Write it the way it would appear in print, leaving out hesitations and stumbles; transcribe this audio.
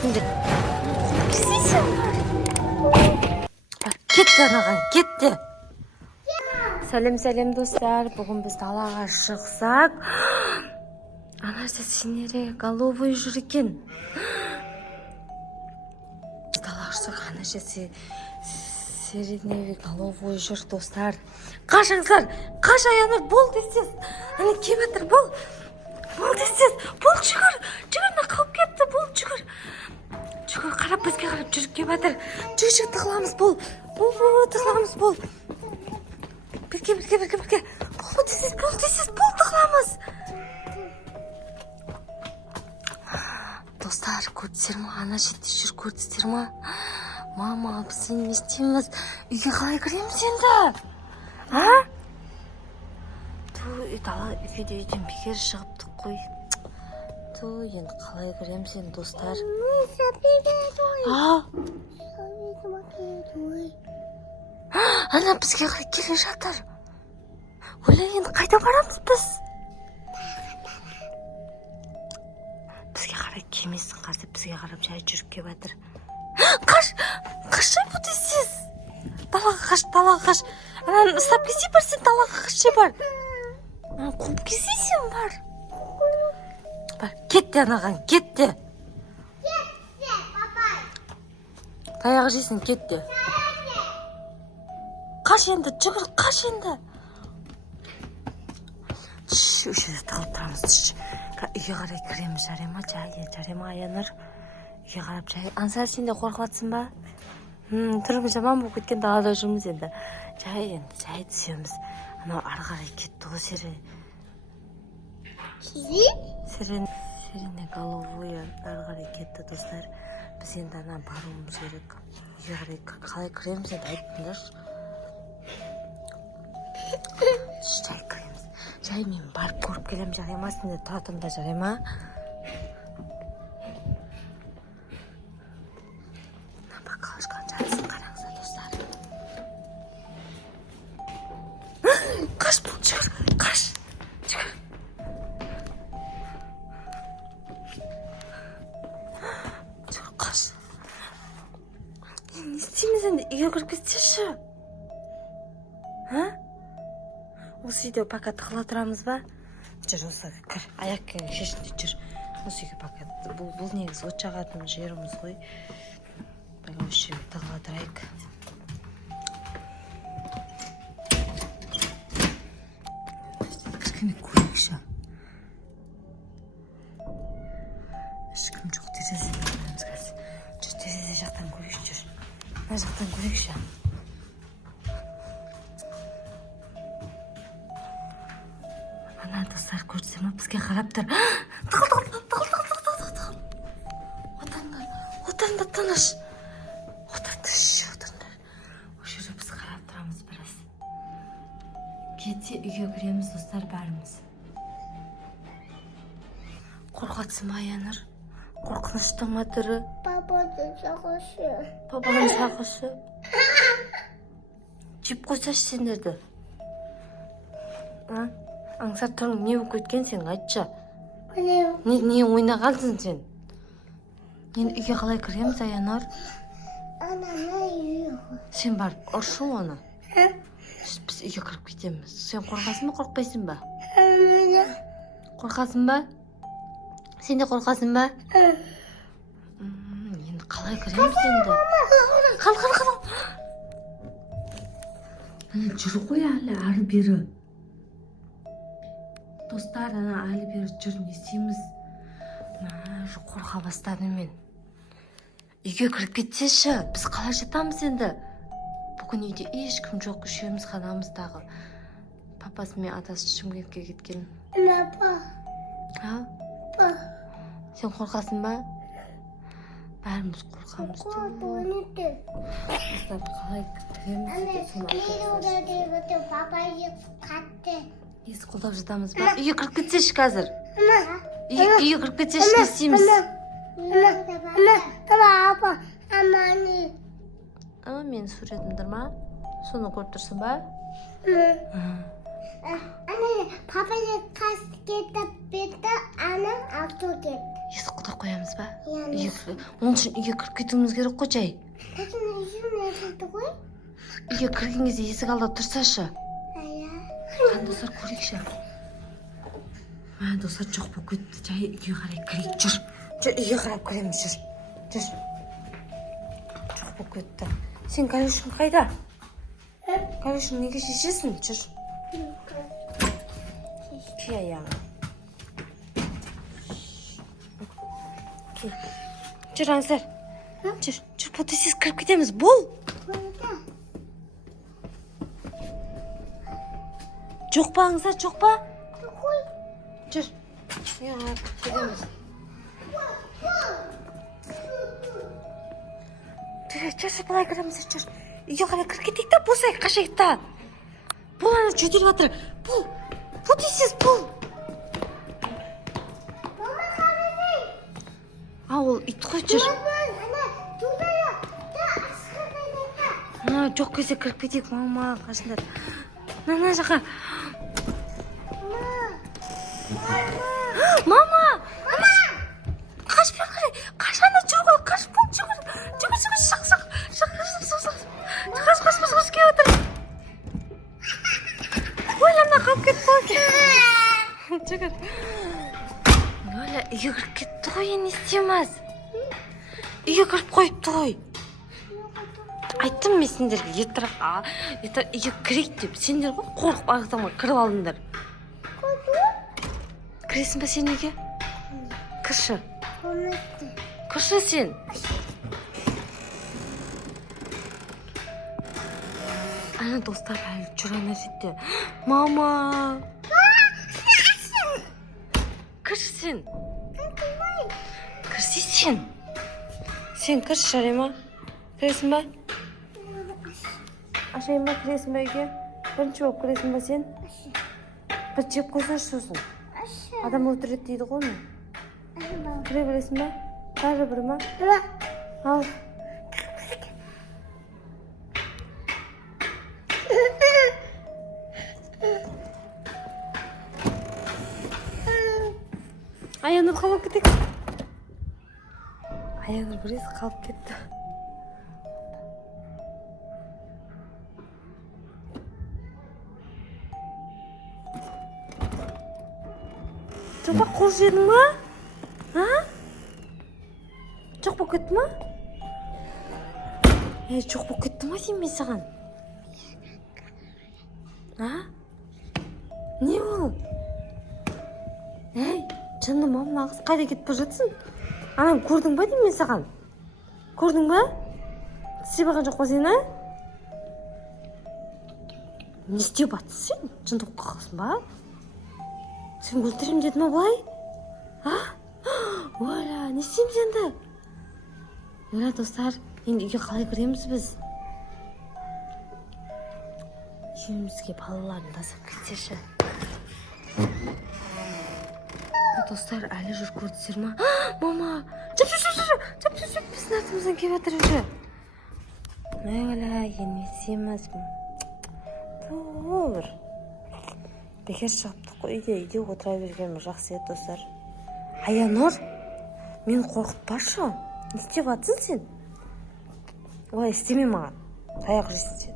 үстінде. Кетті анаған, кетті. Сәлем достар, бүгін біз далаға шықсақ. Анарса сенере головой жүр екен. Далаға шықсақ, анарса середневый головой жүр достар. Қашаңыздар, қаш аяныр, бол десіз. Әне кеметір, бол. Бол десіз, бол жүгір. Жүгіріне қалып кетті, бол жүгір. Жүгір, қарап бізге қарап жүріп кеметір. Жүгір, тығыламыз, бол. Бол, тығыламыз, бол. Бірге. Бол десіз, бол тығыламыз. Достар, көрдісер ма? Ана жетті жүр, көрдісер ма? Мама, біз не істейміз? Үйге қалай кіреміз енді? А? Дала үйден бекер шығыптық қой. Енді қалай кіреміз енді достар? Ана бізге қалай келе жатыр. Өлі енді қайда барамыз біз? Бізге қарай кемесін қазір, бізге қарап жай жүріп кеп жатыр. Қашай бұл дейсіз? Далаға қаш. Ұстап кесе бар, сен далаға қашай бар. Қуып кесе сен бар. Кетті анаған, кетті. Таяғы жейсін, кетті. Қаш енді, жүгір, қаш енді. Үшеді тығылып тұрамыз. Үйге қарай кіреміз, жарема аяныр. Үйге қарап жай. Ансар, сен де қорқыватсың ба? Түріміз жаман болып кеткен далада жүрміз енді. Жай түсеміз. Анау ары қарай кетті ғой Серене головой ары қарай кетті достар. Біз енді ана баруымыз керек. Үйге қарай қалай кіреміз енді айттыңдаршы. Жай кіреміз. Жай мен барып көріп келем, жарайма, сен де тұра тұрыңдар, жарайма? Қалышқан жарысын қараңыздар достар. Қаш бұл, жүгір, қаш. Жүгір, қаш. Не істейміз енді, үйге кіріп кетсеші? Осы үйде пока тығыла тұрамыз ба? Жүр, осы кір, аяқ киімің шешінде жүр. Осы үйге пока, бұл негіз от жағатын жеріміз ғой. Осы үйге тығыла тұрайық. Кішкене көрейікші. Ешкім жоқ, терезеден көреміз қазір. Жүр, терезе жақтан көрейікші, жүр. Мына жақтан көрейікші. Ана достар, көрсем ма, бізге қарап тұр. Тығыл. Отандар, таныш. Отандар. Осы жерде біз қарап тұрамыз біраз. Кетсе үйге кіреміз достар бәріміз. Қорқатсың ма, Аяныр? Қорқыныштың ма түрі? Папаның сағышы. Жеп қойсашы сендерді. Аңсар тұрың не болып кеткен сен, айтшы. Не ойнағансың сен? Енді үйге қалай кіреміз, Аянар? Сен барып ұршы оны. Біз үйге кіріп кетеміз. Сен қорқасың ба, қорқпайсың ба? Қорқасың ба? Сен де қорқасың ба? Енді қалай кіреміз енді? Қал. Жүр ғой әлі, ары бері. Достар, ана әлі бері жүр, не істейміз? Қорқа бастадым мен. Үйге кіріп кетсеші, біз қалай жатамыз енді? Бүгін үйде ешкім жоқ, үшеуміз ғанамыздағы. Папасы мен атасы Шымкентке кеткен. Сен қорқасың ба? Бәріміз қорқамыз. Достар, қалай кіреміз? Есік қолдап жатамыз ба? Үйге кіріп кетсеші қазір. Үйге кіріп кетсеші, не істейміз? Мен суретімдір ма? Соны көріп тұрсың ба? Папа қас кетіп бетті, ана алты кетті. Есік кіріп қоямыз ба? Иә. Оның үшін үйге кіріп кетуіміз керек қой жай. Үйге кірген кезде есік алда тұрсашы. Қан достар көрейікші. Достар жоқ болып кетті. Жай үйге қарай кірейік. Жүр. Үйге қарап кіреміз. Жүр. Жоқ болып кетті. Сен кәлешің қайда? Кәлешің неге шешесің? Жүр. Кей аяғын. Жүр аңыздар. Жүр. Бұл тез кіріп кетеміз. Бол. Жоқ па аңыздар? Жоқ па? Жүр. Кетеміз. Жүр, былай кіреміз. Жүр. Үйге қарай кіріп кетейік та, болсай, қашайық та. Бұл ана жөтеліп жатыр. Бұл дейсіз, бұл. Ол ит қой, жүр. Жоқ кезде кіріп кетейік, мама, қашындар. Нана жаққа. Мама! Қашпай қарай. Қашанда жүр ғой, қаш, бұл жүр. Қаш, кеп отыр. Ой, ана қалып кетті ғой. Жүгір. Өлі, үйге кіріп кетті ғой, не істемez. Үйге кіріп қойыпты ғой. Айттым мен сендерге, үйге кірейік деп. Сендер ғой қорқып арықтамай кіріп алдыңдар. Кіресің ба сен үйге? Кірші. Кірші сен. Ана достар әлі жүр ана жерде. Мама! Кірші сен. Кірші сен. Сен кірші жарай ма? Кіресің ба? Ашайын ба, кіресің ба үйге? Бірінші болып кіресің ба сен? Бір жеп қойсашы сосын. Адам өлтіреді дейді ғой оны. Кіре бересің ба? Бәрі бір ма? Ал. Аянur қалып кетек. Аянur біресі қалып кетті. Жоба қол жедің ма? Жоқ болып кетті ма? Жоқ болып кетті ма деймін мен саған? Не ол? Жаным, мама қыз қайда кетіп бара жатсың? Анам көрдің ба деймін мен саған? Көрдің ба? Тістеп алған жоқ па сен, Не істеп жатсың сен? Жындып қалғансың ба? Сен өлтірем деді ма былай? Оля, не істейміз енді? Оля, достар, енді үйге қалай кіреміз біз? Үйімізге балаларын тасып кетсеші. Достар, әлі жүр көрдісіздер ма? Мама! Жап! Біздің артымыздан келіп жатыр уже. Оля, емесеміз. Тұр. Бекер шығыптық қой, үйде отыра бергенім жақсы еді, достар. Аянur, мен қорқытпашы. Не істеп жатсың сен? Олай істеме маған. Таяқ жейсің сен.